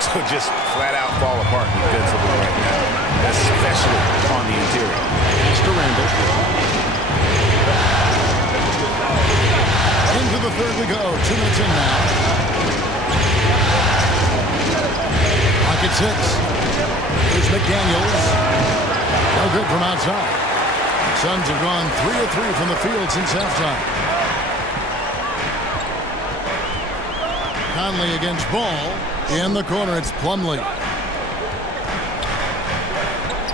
to just flat out fall apart defensively right now, especially on the interior. Mr. Randall. Into the third we go. 2 minutes in now. Pocket 6. Here's McDaniels. No good from outside. Suns have gone 3 of 3 from the field since halftime. Conley against Ball. In the corner, it's Plumlee.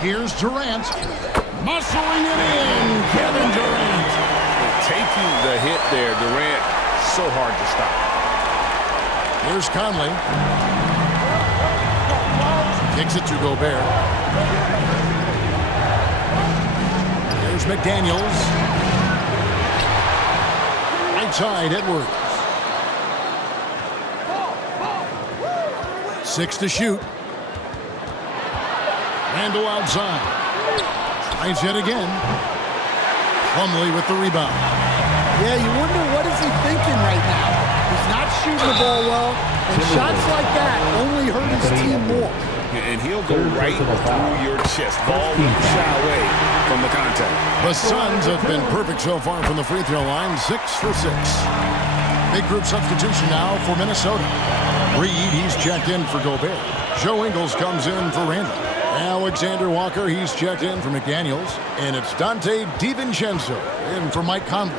Here's Durant. Muscling it in. Kevin Durant. Taking the hit there, Durant, so hard to stop. Here's Conley. Kicks it to Gobert. Here's McDaniels. Right side, Edwards. 6 to shoot. Randall outside. Tries yet again. Plumlee with the rebound. Yeah, you wonder what is he thinking right now. He's not shooting the ball well, and shots like that only hurt his team more. And he'll go right through your chest. Ball won't shy away from the contact. The Suns have been perfect so far from the free throw line, 6 for 6. Big group substitution now for Minnesota. Reed, he's checked in for Gobert. Joe Ingles comes in for Randall. Alexander Walker, he's checked in for McDaniels. And it's Dante DiVincenzo in for Mike Conley.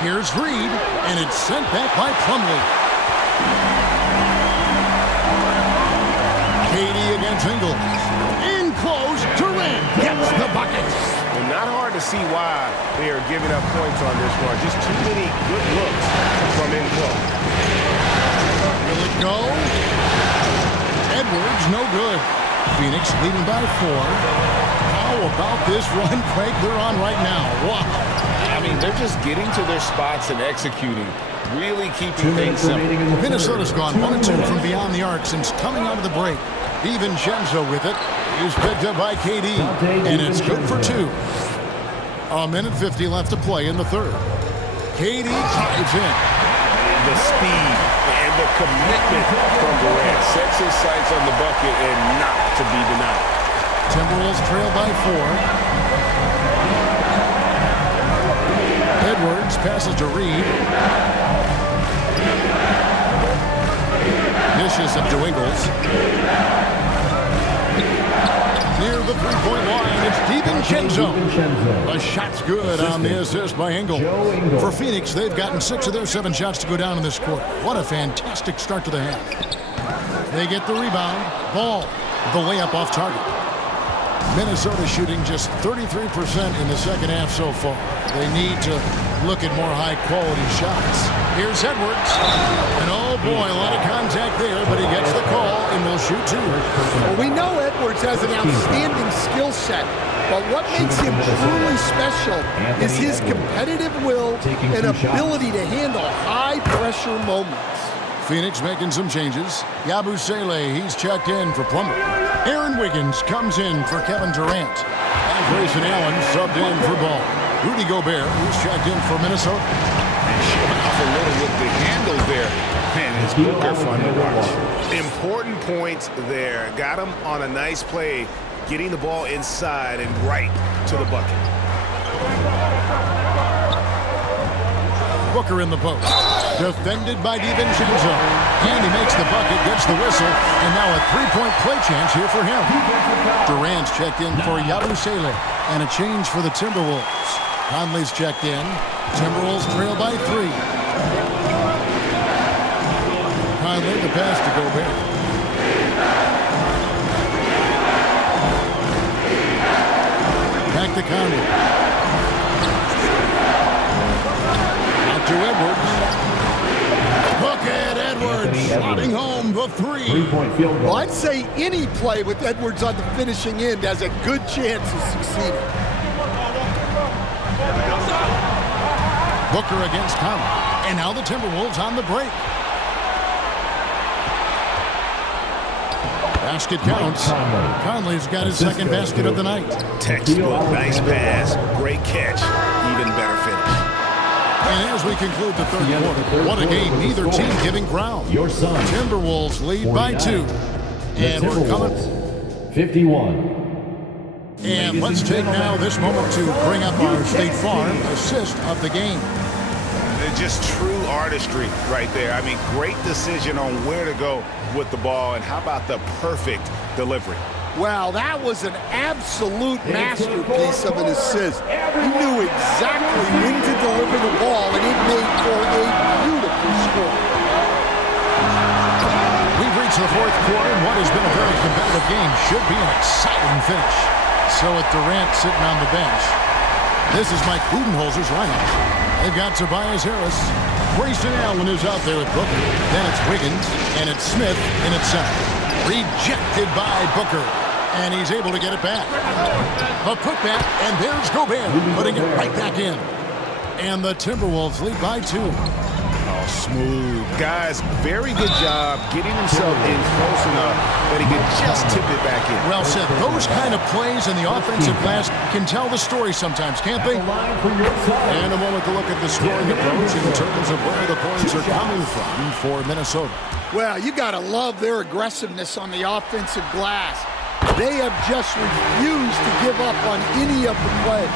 Here's Reed, and it's sent back by Plumlee. Katie against Ingles. In close, Durant gets the bucket. And not hard to see why they are giving up points on this one. Just too many good looks from in close. Will it go? Edwards, no good. Phoenix leading by 4. How about this run, Craig, they're on right now? Wow. I mean, they're just getting to their spots and executing, really keeping things simple. Minnesota's gone 1 and 2 from beyond the arc since coming out of the break. DiVincenzo with it. He's picked up by KD, and it's good for 2. A minute 50 left to play in the third. KD drives in. The speed and the commitment from Durant sets his sights on the bucket and not to be denied. Timberwolves trail by 4. Edwards passes to Reed. Dishes up to Ingles. Near the three-point line, it's DiVincenzo. The shot's good on the assist by Ingles. For Phoenix, they've gotten 6 of their 7 shots to go down in this quarter. What a fantastic start to the half. They get the rebound. Ball, the layup off target. Minnesota shooting just 33% in the second half so far. They need to look at more high-quality shots. Here's Edwards. And oh boy, a lot of contact there, but he gets the call and will shoot 2. Well, we know Edwards has an outstanding skill set, but what makes him truly special is his competitive will and ability to handle high-pressure moments. Phoenix making some changes. Yabusele, he's checked in for Plumlee. Aaron Wiggins comes in for Kevin Durant. And Grayson Allen subbed in for Ball. Rudy Gobert, who's checked in for Minnesota. And showing off a little with the handle there. Man, it's Booker fun to watch. Important points there. Got him on a nice play, getting the ball inside and right to the bucket. Booker in the post. Defended by DiVincenzo. And he makes the bucket, gets the whistle, and now a three-point play chance here for him. Durant's checked in for Yabusele, and a change for the Timberwolves. Conley's checked in. Timberwolves trail by 3. Conley, the pass to Gobert. Back to Conley. To Edwards. Look at Edwards slotting home the 3. Three-point field goal. Well, I'd say any play with Edwards on the finishing end has a good chance of succeeding. Booker against Conley. And now the Timberwolves on the break. Basket counts. Conley's got his second basket of the night. Textbook, nice pass, great catch, even better finish. And as we conclude the third quarter, what a game. Neither team giving ground. Your son. Timberwolves lead by 2. And we're coming. 51. And let's take now this moment to bring up our State Farm assist of the game. Just true artistry right there. I mean, great decision on where to go with the ball, and how about the perfect delivery? Wow, that was an absolute masterpiece of an assist. He knew exactly when to deliver the ball, and it made for a beautiful score. We've reached the fourth quarter, and what has been a very competitive game should be an exciting finish. So with Durant sitting on the bench, this is Mike Budenholzer's lineup. They've got Tobias Harris. Grayson Allen is out there with Booker. Then it's Wiggins, and it's Smith in at center. Rejected by Booker, and he's able to get it back. A putback, and there's Gobert, putting it right back in. And the Timberwolves lead by 2. Oh, smooth. Guys, very good job getting himself in close enough that he could just tip it back in. Well said. Those kind of plays in the offensive glass can tell the story sometimes, can't they? And a moment to look at the scoring approach in terms of where the points are coming from for Minnesota. Well, you got to love their aggressiveness on the offensive glass. They have just refused to give up on any of the plays.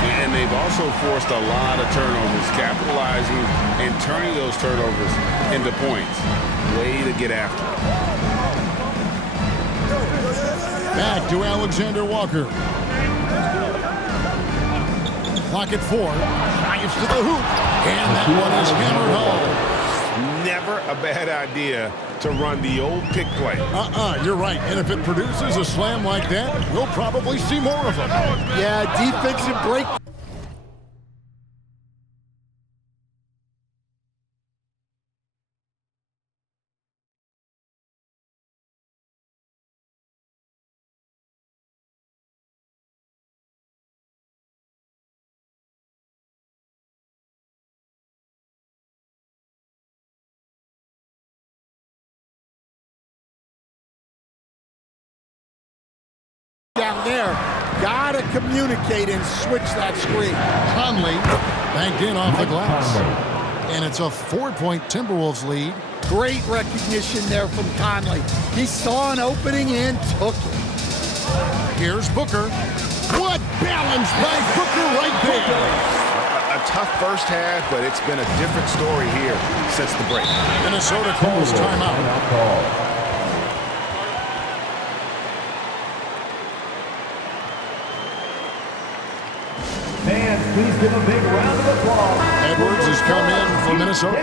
And they've also forced a lot of turnovers, capitalizing and turning those turnovers into points. Way to get after it. Back to Alexander Walker. Clock at 4. Drives to the hoop. And that one is hammered home. Never a bad idea to run the old pick play. You're right. And if it produces a slam like that, we'll probably see more of them. Yeah, defensive break. Down there, gotta communicate and switch that screen. Conley banked in off the glass. And it's a 4-point Timberwolves lead. Great recognition there from Conley. He saw an opening and took it. Here's Booker. What balance by Booker right there. A tough first half, but it's been a different story here since the break. Minnesota calls timeout. Fans, please give a big round of applause. Edwards has come in for Minnesota.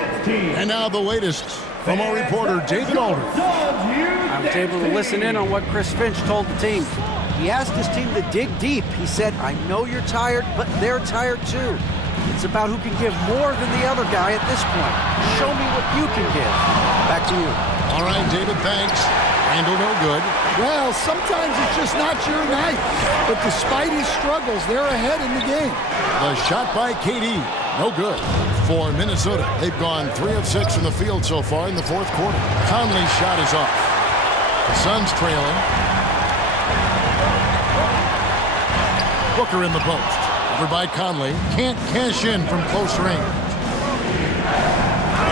And now the latest from our reporter, David Aldridge. I was able to listen in on what Chris Finch told the team. He asked his team to dig deep. He said, I know you're tired, but they're tired too. It's about who can give more than the other guy at this point. Show me what you can give. Back to you. All right, David, thanks. Handle no good. Well, sometimes it's just not your night. But despite his struggles, they're ahead in the game. The shot by KD. No good. For Minnesota, they've gone 3 of 6 from the field so far in the fourth quarter. Conley's shot is off. The Suns trailing. Booker in the post. Over by Conley. Can't cash in from close range.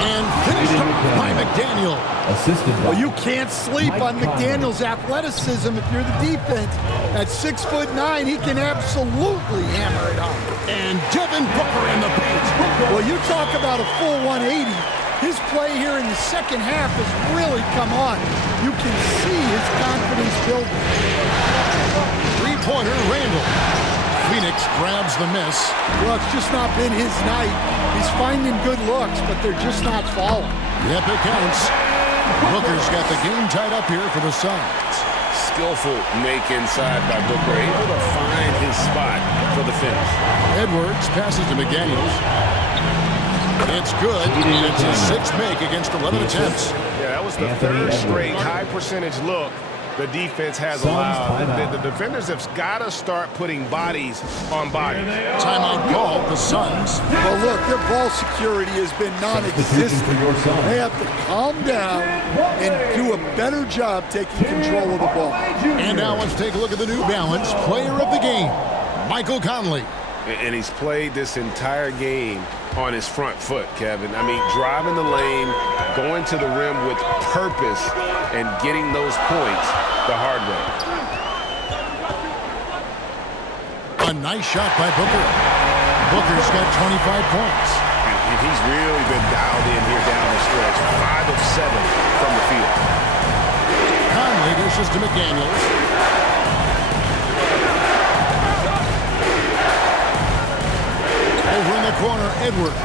And finished off by McDaniel. Assisted by Well, you can't sleep on McDaniel's athleticism if you're the defense. At 6'9", he can absolutely hammer it home. And Devin Booker in the paint. Well, you talk about a full 180. His play here in the second half has really come on. You can see his confidence building. Three-pointer, Randall. Phoenix grabs the miss. Well, it's just not been his night. He's finding good looks, but they're just not falling. Yep, it counts. Booker's got the game tied up here for the Suns. Skillful make inside by Booker, able to find his spot for the finish. Edwards passes to McDaniels. It's good, and it's his 6th make against 11 attempts. Yeah, that was the third straight high percentage look the defense has allowed. The defenders have got to start putting bodies on bodies. Timeout call, the Suns. Well, look, their ball security has been non-existent. They have to calm down and do a better job taking control of the ball. And now let's take a look at the New Balance player of the game, Michael Conley. And he's played this entire game on his front foot, Kevin. I mean, driving the lane, going to the rim with purpose, and getting those points the hard way. A nice shot by Booker. Booker's got 25 points. And he's really been dialed in here down the stretch. 5 of 7 from the field. Conley dishes to McDaniels. Over in the corner, Edwards.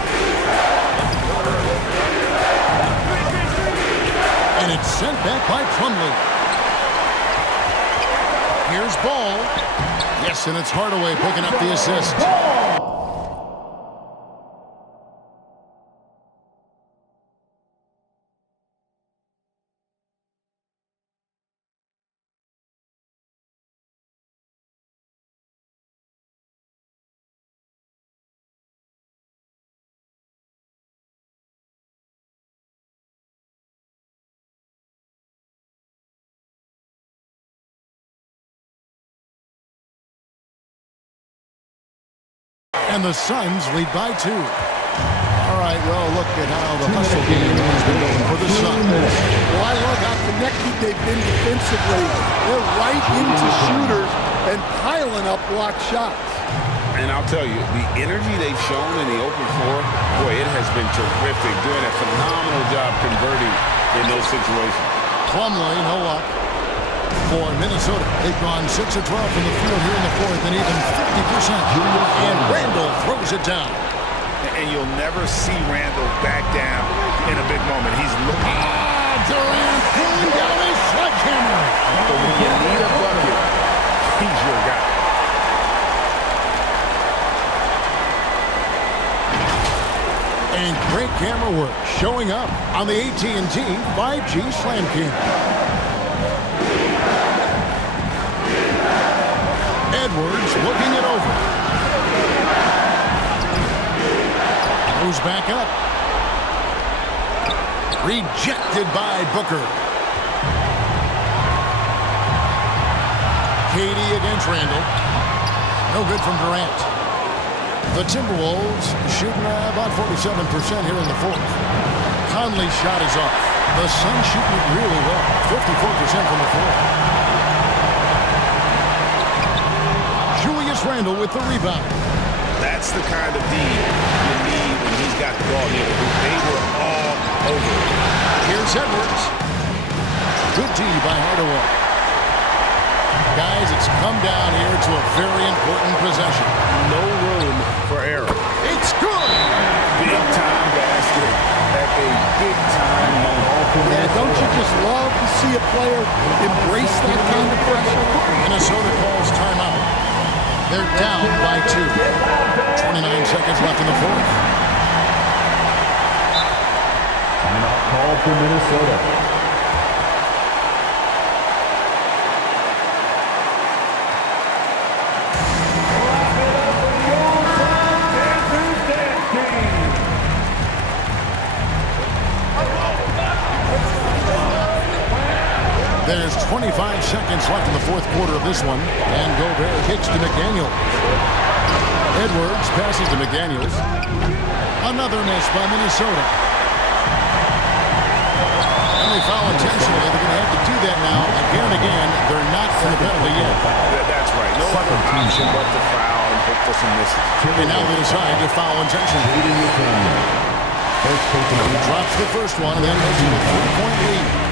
And it's sent back by Plumlee. Here's Ball. Yes, and it's Hardaway picking up the assist. And the Suns lead by 2. All right, well, look at how the hustle game has been going for the Suns. Well, I love how connected they've been defensively. They're right into shooters and piling up blocked shots. And I'll tell you, the energy they've shown in the open floor, boy, it has been terrific. Doing a phenomenal job converting in those situations. Plumlee, no luck. For Minnesota, they've gone 6 of 12 from the field here in the fourth and even 50%. And Randall throws it down. And you'll never see Randall back down in a big moment. He's looking. Durant pulling down his sledgehammer. But when you need a bucket, he's your guy. And great camera work showing up on the AT&T 5G Slam Cam. Edwards looking it over. Goes back up. Rejected by Booker. KD against Randall. No good from Durant. The Timberwolves shooting about 47% here in the fourth. Conley's shot is off. The Suns shooting it really well. 54% from the floor. Julius Randle with the rebound. That's the kind of D you need when he's got the ball near the hoop. They were all over it. Here's Edwards. Good D by Hardaway. Guys, it's come down here to a very important possession. No room for error. It's good. Big time basket at a big time moment. Yeah, don't you just love to see a player embrace that kind of pressure? Minnesota calls timeout. They're down by 2. 29 seconds left in the fourth. Timeout call for Minnesota. There's 25 seconds left in the fourth quarter of this one. And Gobert kicks to McDaniels. Edwards passes to McDaniels. Another miss by Minnesota. And they foul intentionally. They're going to have to do that now again and again. They're not in the penalty yet. That's right. No other option but to foul and hope for some misses. And now they decide to foul intentionally. He drops the first one and then goes to a 3-point lead.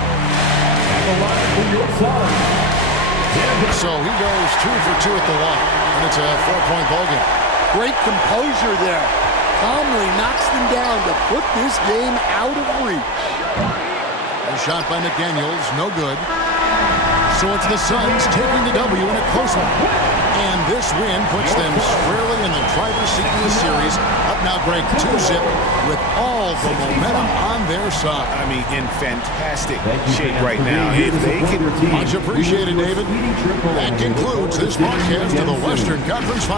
So he goes 2 for 2 at the line, and it's a 4-point ball game. Great composure there. Calmly knocks them down to put this game out of reach. A shot by McDaniels, no good. So it's the Suns taking the W in a close one. And this win puts them squarely in the driver's seat of the series. Up now, Greg, 2-zip with all the momentum on their side. I mean, in fantastic shape right now. If they can... Much appreciated, David. That concludes this podcast of the Western Conference Finals.